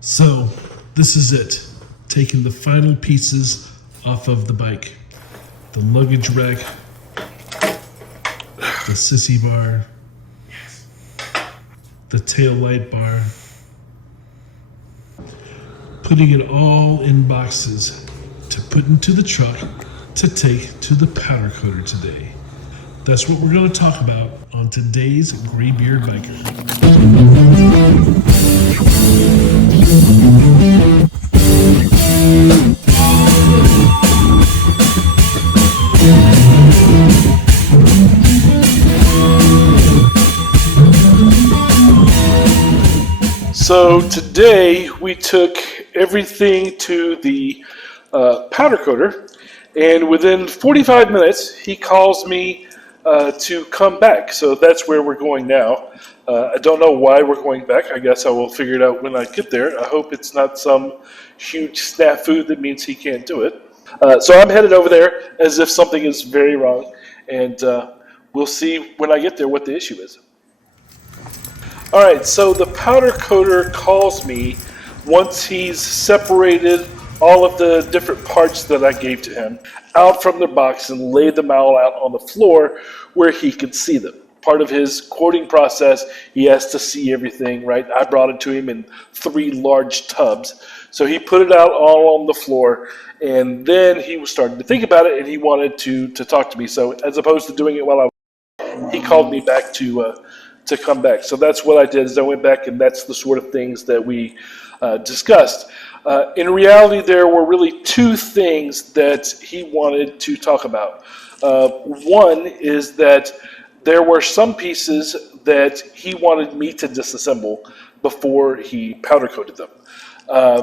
So this is it. Taking the final pieces off of the bike. The luggage rack, the sissy bar, the tail light bar. Putting it all in boxes to put into the truck to take to the powder coater today. That's what we're going to talk about on today's Graybeard Biker. So today we took everything to the powder coater, and within 45 minutes he calls me to come back. So that's where we're going now. I don't know why we're going back. I guess I will figure it out when I get there. I hope it's not some huge snafu that means he can't do it. So I'm headed over there as if something is very wrong, and we'll see when I get there what the issue is. All right, so the powder coater calls me once he's separated all of the different parts that I gave to him out from their box and laid them all out on the floor where he could see them. Part of his quoting process, he has to see everything, right? I brought it to him in 3 large tubs. So he put it out all on the floor, and then he was starting to think about it, and he wanted to talk to me. So as opposed to doing it while I was, he called me back to come back. So that's what I did, is I went back, and that's the sort of things that we discussed. In reality, there were really 2 things that he wanted to talk about. One is that there were some pieces that he wanted me to disassemble before he powder coated them.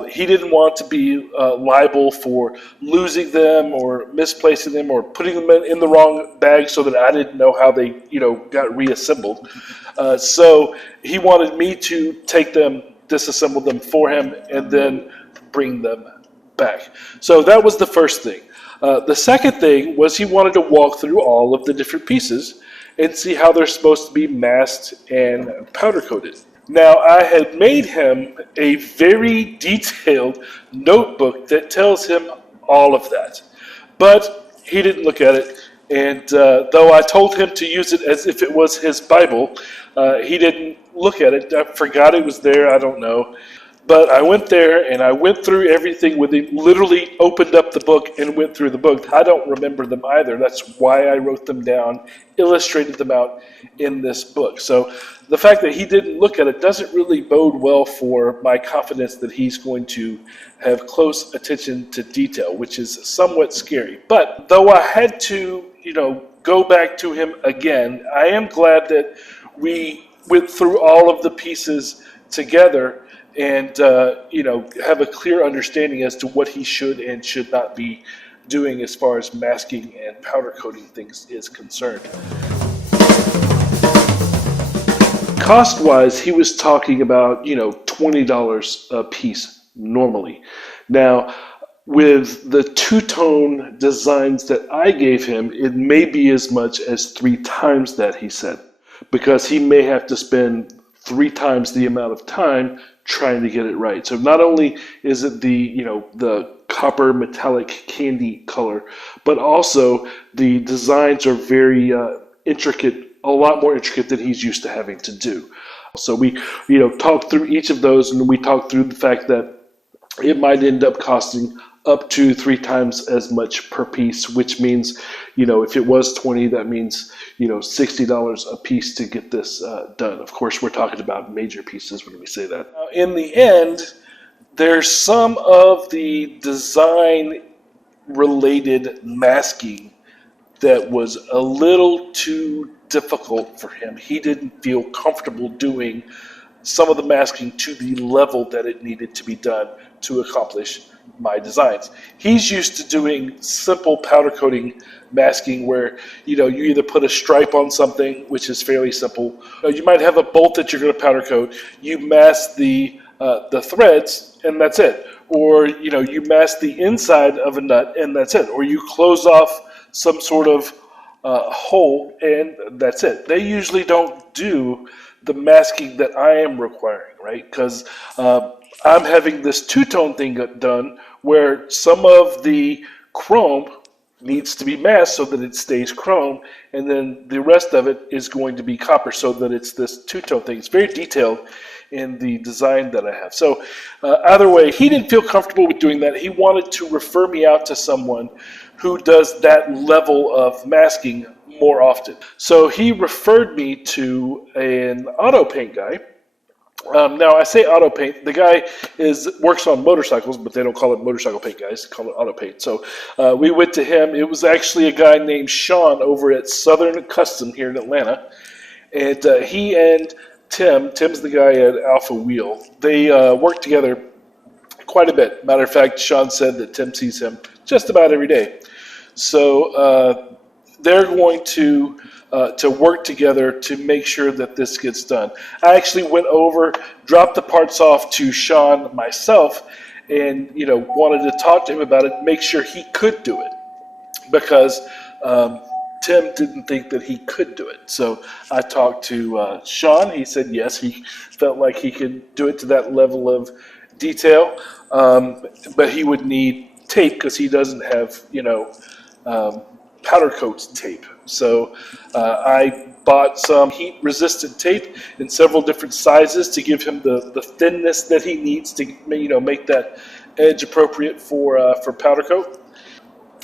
He didn't want to be liable for losing them or misplacing them or putting them in the wrong bag so that I didn't know how they, got reassembled. So he wanted me to take them, disassemble them for him, and then bring them back. So that was the first thing. The second thing was he wanted to walk through all of the different pieces and see how they're supposed to be masked and powder coated. Now, I had made him a very detailed notebook that tells him all of that, but he didn't look at it, and though I told him to use it as if it was his Bible, he didn't look at it. I forgot it was there, I don't know. But I went there and I went through everything with him, literally opened up the book and went through the book. I don't remember them either. That's why I wrote them down, illustrated them out in this book. So the fact that he didn't look at it doesn't really bode well for my confidence that he's going to have close attention to detail, which is somewhat scary. But though I had to, go back to him again, I am glad that we went through all of the pieces together and have a clear understanding as to what he should and should not be doing as far as masking and powder coating things is concerned. Cost-wise, he was talking about, $20 a piece normally. Now, with the 2-tone designs that I gave him, it may be as much as 3 times that, he said, because he may have to spend 3 times the amount of time trying to get it right. So not only is it the copper metallic candy color, but also the designs are very intricate, a lot more intricate than he's used to having to do. So we talked through each of those, and we talked through the fact that it might end up costing up to 3 times as much per piece, which means, if it was 20, that means, $60 a piece to get this done. Of course, we're talking about major pieces when we say that. In the end, there's some of the design-related masking that was a little too difficult for him. He didn't feel comfortable doing some of the masking to the level that it needed to be done to accomplish my designs. He's used to doing simple powder coating masking where you either put a stripe on something, which is fairly simple. You might have a bolt that you're going to powder coat. You mask the threads, and that's it. Or you mask the inside of a nut, and that's it. Or you close off some sort of hole, and that's it. They usually don't do the masking that I am requiring, right? Because I'm having this two-tone thing done where some of the chrome needs to be masked so that it stays chrome, and then the rest of it is going to be copper so that it's this two-tone thing. It's very detailed in the design that I have. So either way, he didn't feel comfortable with doing that. He wanted to refer me out to someone who does that level of masking more often. So he referred me to an auto paint guy. Now I say auto paint. The guy works on motorcycles, but they don't call it motorcycle paint guys. They call it auto paint. So we went to him. It was actually a guy named Sean over at Southern Custom here in Atlanta, and he and Tim's the guy at Alpha Wheel. They work together quite a bit. Matter of fact, Sean said that Tim sees him just about every day. So they're going to work together to make sure that this gets done. I actually went over, dropped the parts off to Sean myself, and wanted to talk to him about it, make sure he could do it, because Tim didn't think that he could do it. So I talked to Sean. He said yes, he felt like he could do it to that level of detail, but he would need tape because he doesn't have powder coat tape. So I bought some heat resistant tape in several different sizes to give him the thinness that he needs to make that edge appropriate for powder coat,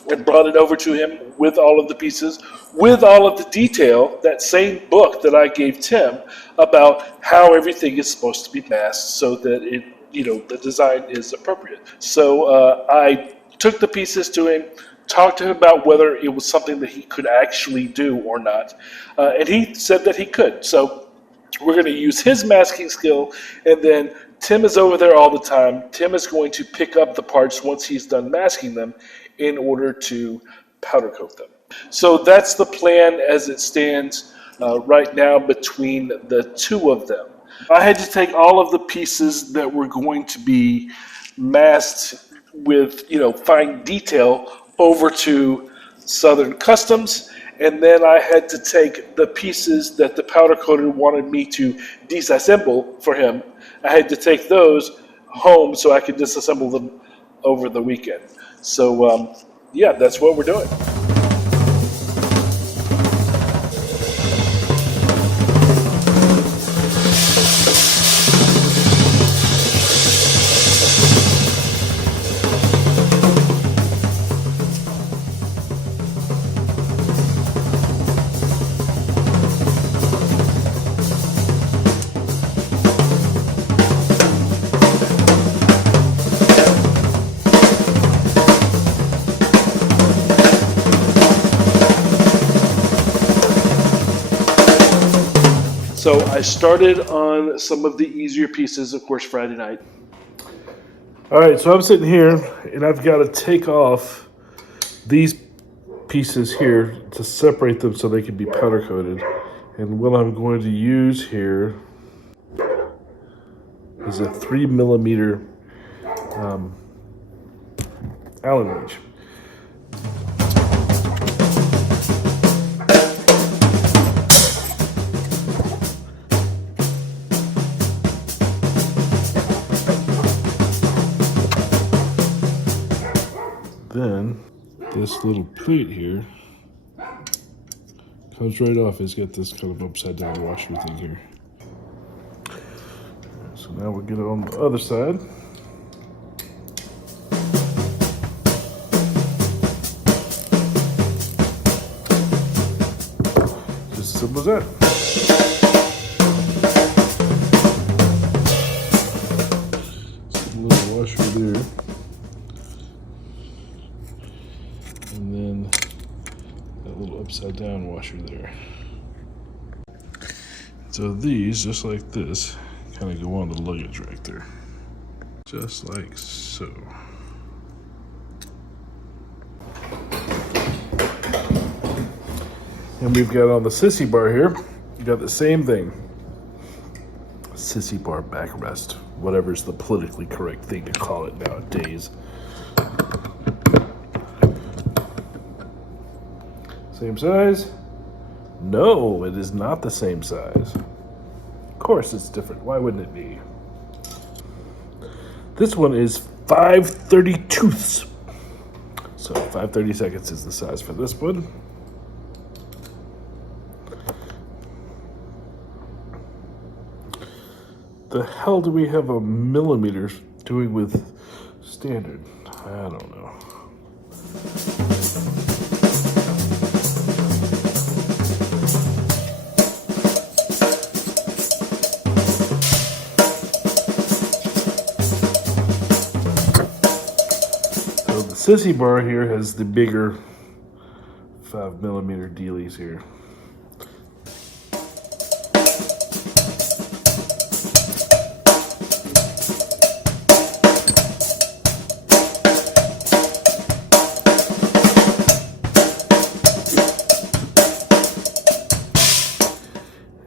and brought it over to him with all of the pieces, with all of the detail, that same book that I gave Tim about how everything is supposed to be masked so that the design is appropriate. So I took the pieces to him, talked to him about whether it was something that he could actually do or not, and he said that he could. So we're going to use his masking skill, and then Tim is over there all the time. Tim is going to pick up the parts once he's done masking them in order to powder coat them. So that's the plan as it stands right now between the two of them. I had to take all of the pieces that were going to be masked with fine detail over to Southern Customs, and then I had to take the pieces that the powder coater wanted me to disassemble for him. I had to take those home so I could disassemble them over the weekend. So yeah, that's what we're doing. So I started on some of the easier pieces, of course, Friday night. All right, so I'm sitting here, and I've got to take off these pieces here to separate them so they can be powder coated. And what I'm going to use here is a 3mm Allen wrench. Then this little plate here comes right off. It's got this kind of upside down washer thing here. So now we'll get it on the other side. Just as simple as that. So a little washer there. And then that little upside down washer there. So these, just like this, kind of go on the luggage right there. Just like so. And we've got on the sissy bar here, you got the same thing. Sissy bar backrest, whatever's the politically correct thing to call it nowadays. Same size? No, it is not the same size. course it's different. Why wouldn't it be? This one is 5/32. So 5/32 is the size for this one. The hell do we have a millimeter doing with standard? I don't know. So the Sissy bar here has the bigger 5mm dealies here.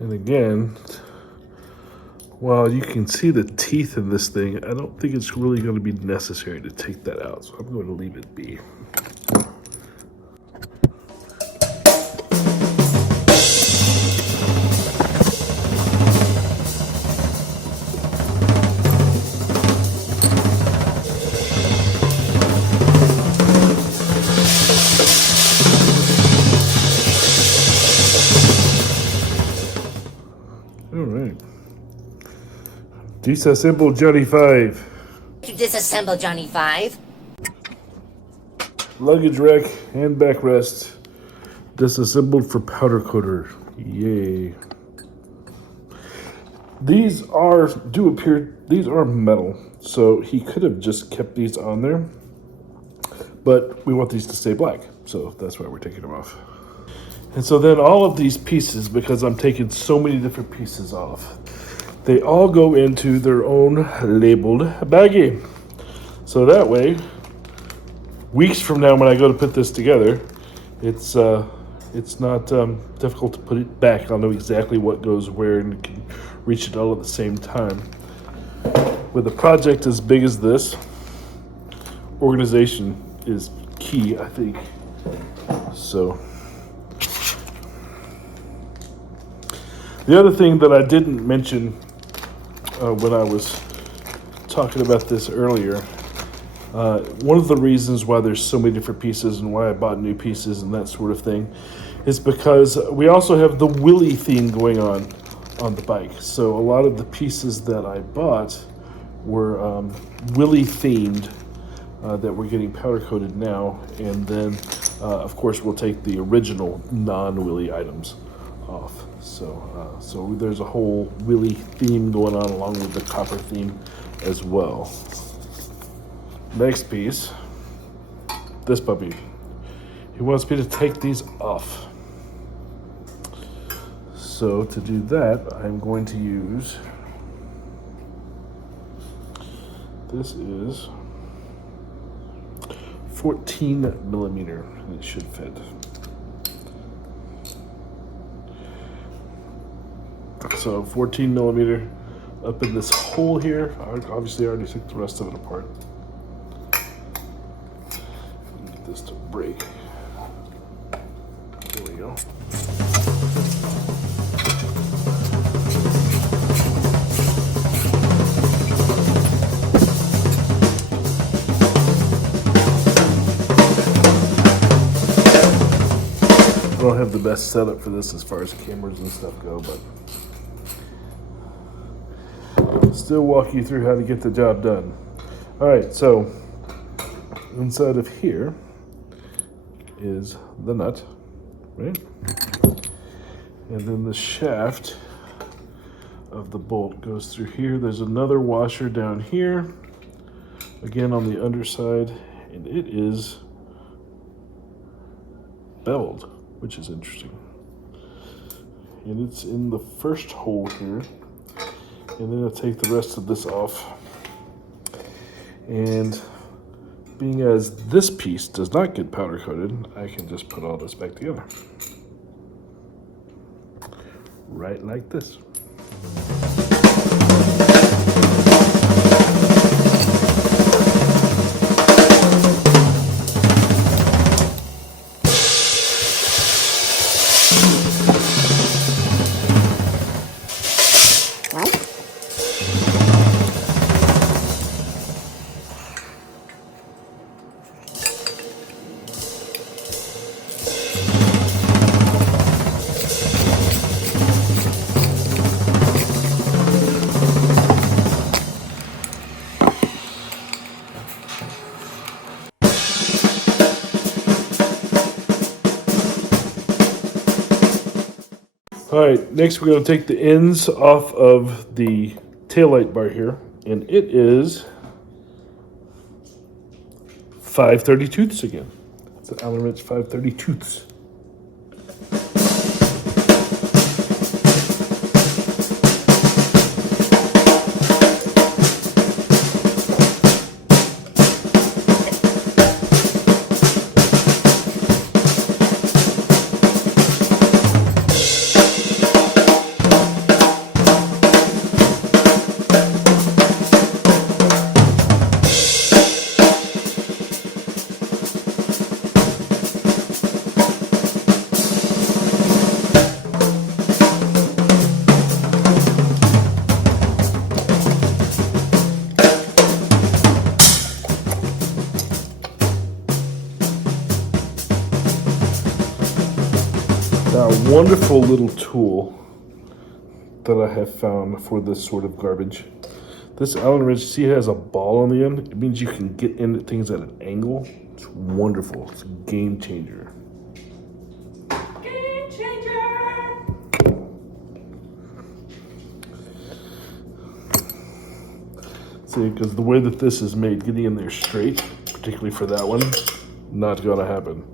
And again, while you can see the teeth in this thing, I don't think it's really going to be necessary to take that out, so I'm going to leave it be. Disassemble Johnny 5. Disassemble Johnny 5. Luggage rack and backrest. Disassembled for powdercoater. Yay. These are metal, so he could have just kept these on there, but we want these to stay black, so that's why we're taking them off. And so then all of these pieces, because I'm taking so many different pieces off, they all go into their own labeled baggie. So that way, weeks from now when I go to put this together, it's not difficult to put it back. I'll know exactly what goes where and can reach it all at the same time. With a project as big as this, organization is key, I think. So the other thing that I didn't mention when I was talking about this earlier, one of the reasons why there's so many different pieces and why I bought new pieces and that sort of thing is because we also have the Willie theme going on the bike. So a lot of the pieces that I bought were Willie themed that we're getting powder coated now, and then of course we'll take the original non-Willie items off. So there's a whole Willie theme going on along with the copper theme as well. Next piece, this puppy. He wants me to take these off. So to do that, I'm going to use, this is 14mm, and it should fit. So 14mm up in this hole here. Obviously I already took the rest of it apart. Get this to break. There we go. I don't have the best setup for this as far as cameras and stuff go, but still walk you through how to get the job done. All right, so inside of here is the nut, right? And then the shaft of the bolt goes through here. There's another washer down here, again on the underside, and it is beveled, which is interesting. And it's in the first hole here. And then I'll take the rest of this off. And being as this piece does not get powder coated, I can just put all this back together. Right like this. All right, next we're going to take the ends off of the taillight bar here, and it is 5/32ths again. It's an Allen wrench 5/32ths. Now, a wonderful little tool that I have found for this sort of garbage. This Allen wrench, see it has a ball on the end? It means you can get into things at an angle. It's wonderful. It's a game changer. Game changer! See, because the way that this is made, getting in there straight, particularly for that one, not gonna happen.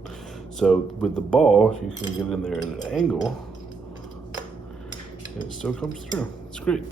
So with the ball, you can get in there at an angle, and it still comes through. It's great.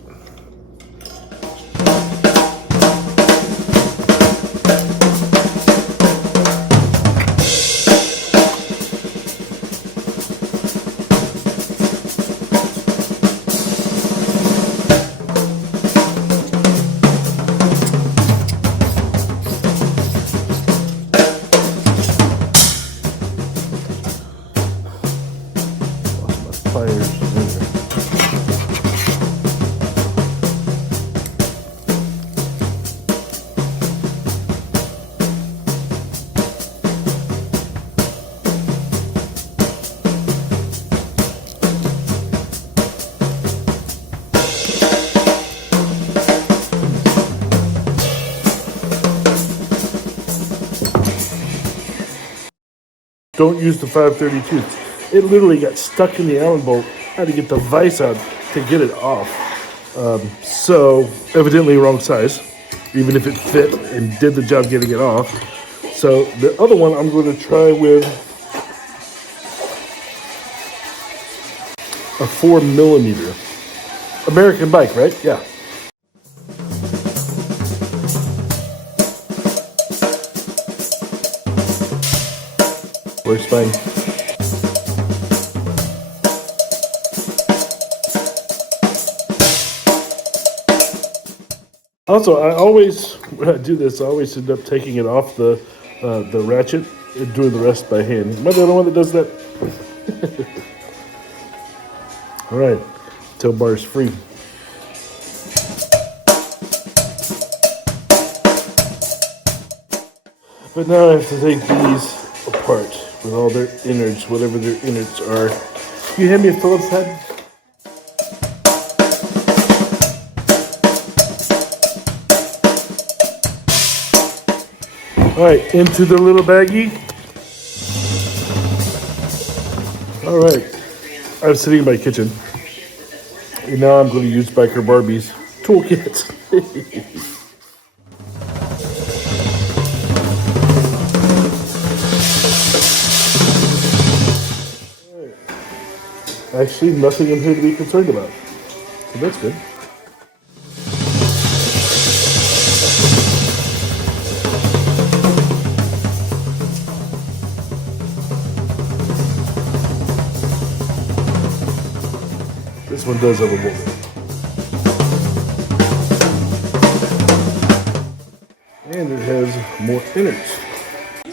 Don't use the 5/32. It literally got stuck in the Allen bolt. I had to get the vise out to get it off. So evidently wrong size, even if it fit and did the job getting it off. So the other one I'm going to try with a 4mm. American bike, right? Yeah. Works fine. Also, when I do this, I always end up taking it off the ratchet and doing the rest by hand. Am I the only one that does that? All right, tail bar is free. But now I have to take these apart with all their innards, whatever their innards are. Can you hand me a Phillips head? All right, into the little baggie. All right, I'm sitting in my kitchen, and now I'm going to use Biker Barbie's toolkit. Actually, nothing in here to be concerned about, so that's good. This one does have a bolt. And it has more innards.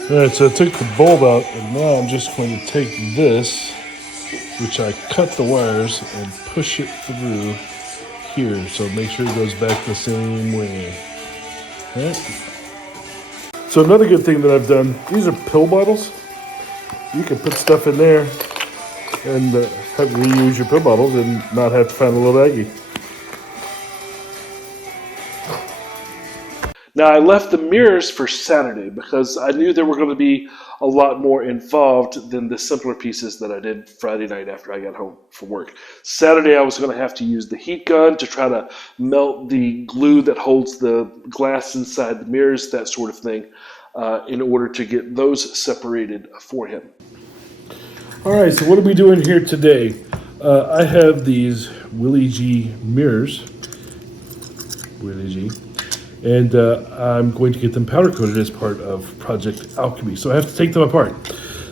Alright, so I took the bulb out, and now I'm just going to take this, which I cut the wires, and push it through here. So make sure it goes back the same way. Alright. So another good thing that I've done, these are pill bottles. You can put stuff in there and reuse your pill bottles and not have to find a little baggie. Now, I left the mirrors for Saturday because I knew there were going to be a lot more involved than the simpler pieces that I did Friday night after I got home from work. Saturday, I was going to have to use the heat gun to try to melt the glue that holds the glass inside the mirrors, that sort of thing, in order to get those separated for him. All right, so what are we doing here today? I have these Willie G mirrors, Willie G, and I'm going to get them powder coated as part of Project Alchemy. So I have to take them apart.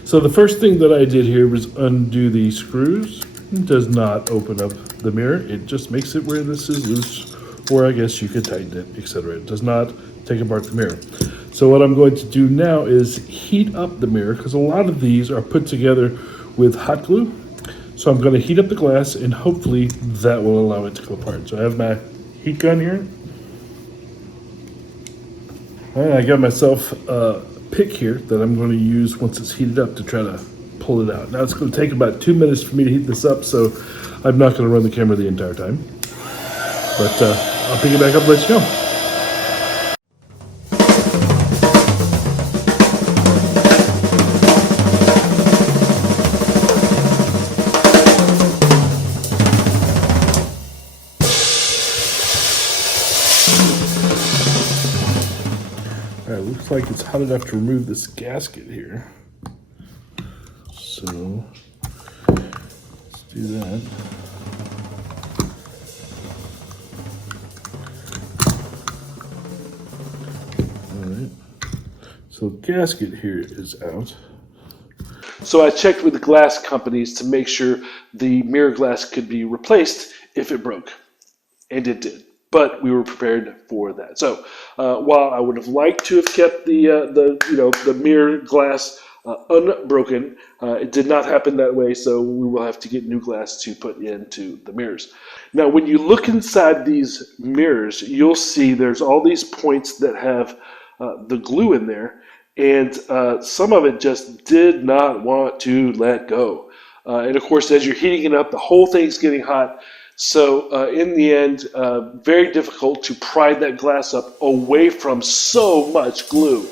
So the first thing that I did here was undo the screws. It does not open up the mirror. It just makes it where this is loose, or I guess you could tighten it, etc. It does not take apart the mirror. So what I'm going to do now is heat up the mirror, because a lot of these are put together with hot glue. So I'm going to heat up the glass, and hopefully that will allow it to go apart. So I have my heat gun here. And I got myself a pick here that I'm going to use once it's heated up to try to pull it out. Now it's going to take about 2 minutes for me to heat this up, so I'm not going to run the camera the entire time. But I'll pick it back up and let you go. All right, looks like it's hot enough to remove this gasket here. So let's do that. All right, so the gasket here is out. So I checked with the glass companies to make sure the mirror glass could be replaced if it broke, and it did. But we were prepared for that. So while I would have liked to have kept the mirror glass unbroken, it did not happen that way. So we will have to get new glass to put into the mirrors. Now, when you look inside these mirrors, you'll see there's all these points that have the glue in there, and some of it just did not want to let go. And of course, as you're heating it up, the whole thing's getting hot. So in the end, very difficult to pry that glass up away from so much glue.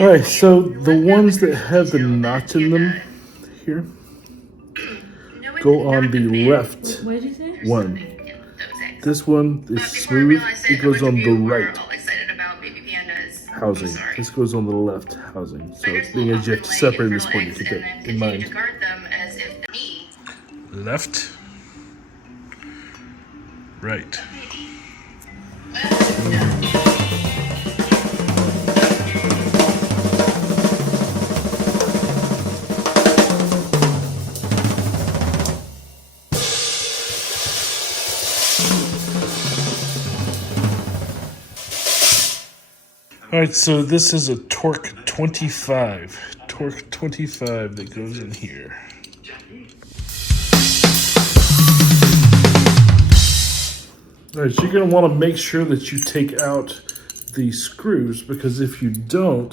All right, so the ones that have the knots in them here go on the left What did you say? one. This one is smooth. It goes on the right housing. This goes on the left housing. So being as you have to separate this point, you keep that in mind. Left, right. All right, so this is a Torque 25. Torque 25 that goes in here. All right, so you're going to want to make sure that you take out the screws, because if you don't,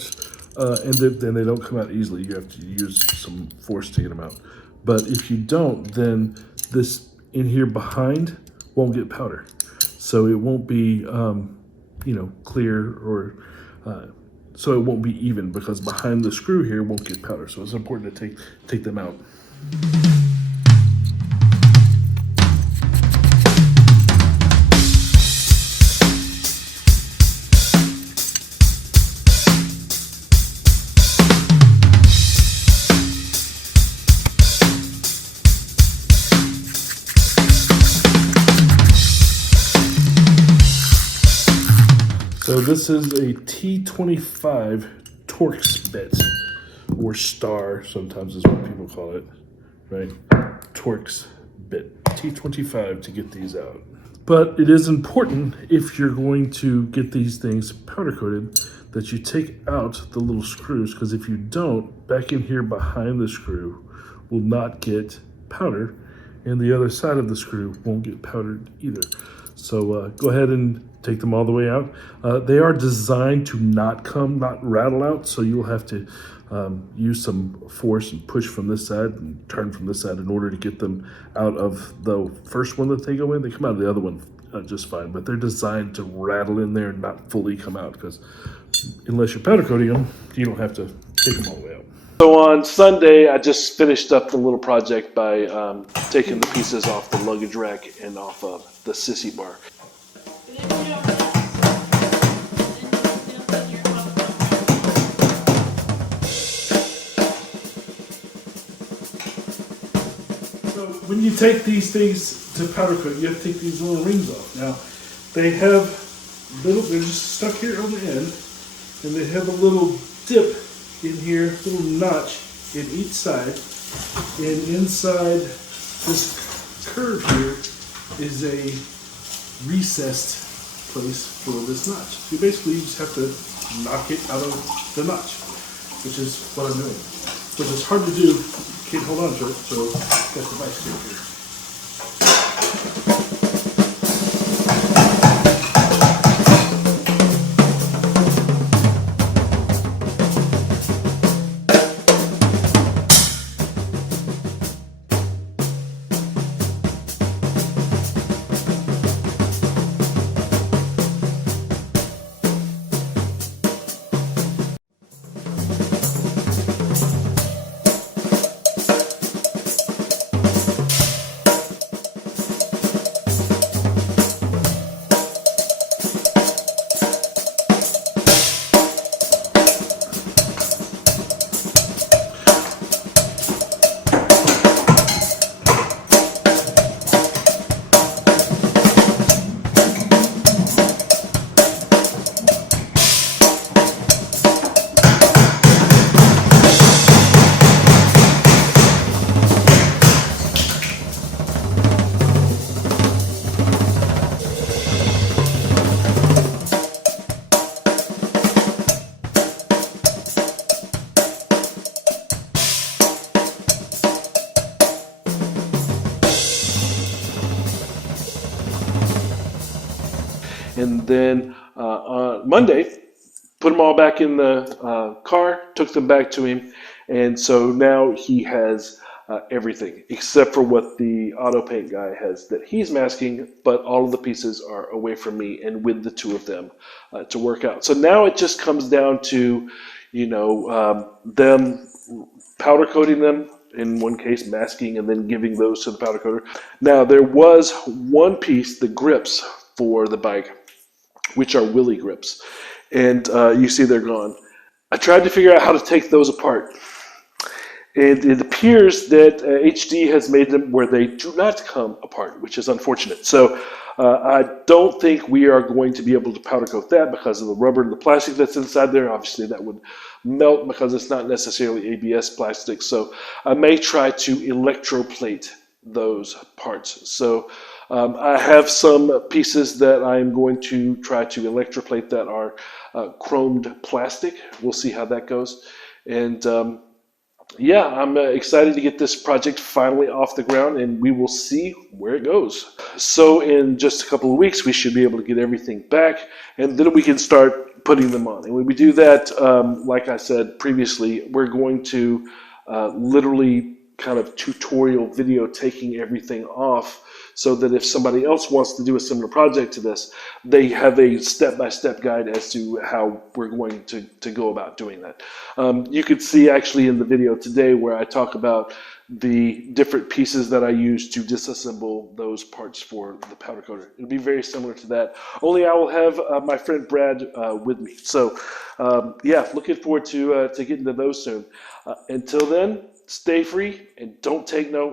then they don't come out easily. You have to use some force to get them out. But if you don't, then this in here behind won't get powder. So it won't be, clear or so it won't be even, because behind the screw here won't get powder. So it's important to take them out. So this is a T25 Torx bit, or star, sometimes is what people call it, right? Torx bit, T25 to get these out. But it is important, if you're going to get these things powder coated, that you take out the little screws, because if you don't, back in here behind the screw will not get powder, and the other side of the screw won't get powdered either. So go ahead and take them all the way out. They are designed to not rattle out, so you'll have to use some force and push from this side and turn from this side in order to get them out of the first one that they go in. They come out of the other one just fine, but they're designed to rattle in there and not fully come out, because unless you're powder coating them, you don't have to take them all the way out. So on Sunday, I just finished up the little project by taking the pieces off the luggage rack and off of the Sissy bar. So when you take these things to powder coat, you have to take these little rings off. Now, they have they're just stuck here on the end, and they have a little dip in here, little notch in each side, and inside this curve here is a recessed place for this notch. So basically you just have to knock it out of the notch, which is what I'm doing. Which is hard to do, can't hold on to it, so got the vice grip here. And then on Monday, put them all back in the car, took them back to him, and so now he has everything except for what the auto paint guy has that he's masking, but all of the pieces are away from me and with the two of them to work out. So now it just comes down to, them powder coating them, in one case masking, and then giving those to the powder coater. Now there was one piece, the grips for the bike, which are Willie grips, and you see they're gone. I tried to figure out how to take those apart, and it appears that HD has made them where they do not come apart, which is unfortunate. So I don't think we are going to be able to powder coat that because of the rubber and the plastic that's inside there. Obviously that would melt because it's not necessarily ABS plastic, so I may try to electroplate those parts. So I have some pieces that I'm going to try to electroplate that are chromed plastic. We'll see how that goes. And yeah, I'm excited to get this project finally off the ground, and we will see where it goes. So in just a couple of weeks, we should be able to get everything back, and then we can start putting them on. And when we do that, like I said previously, we're going to literally kind of tutorial video taking everything off so that if somebody else wants to do a similar project to this, they have a step-by-step guide as to how we're going to go about doing that. You could see actually in the video today where I talk about the different pieces that I use to disassemble those parts for the powder coater. It'll be very similar to that, only I will have my friend Brad with me. So yeah, looking forward to getting to those soon. Until then, stay free and don't take no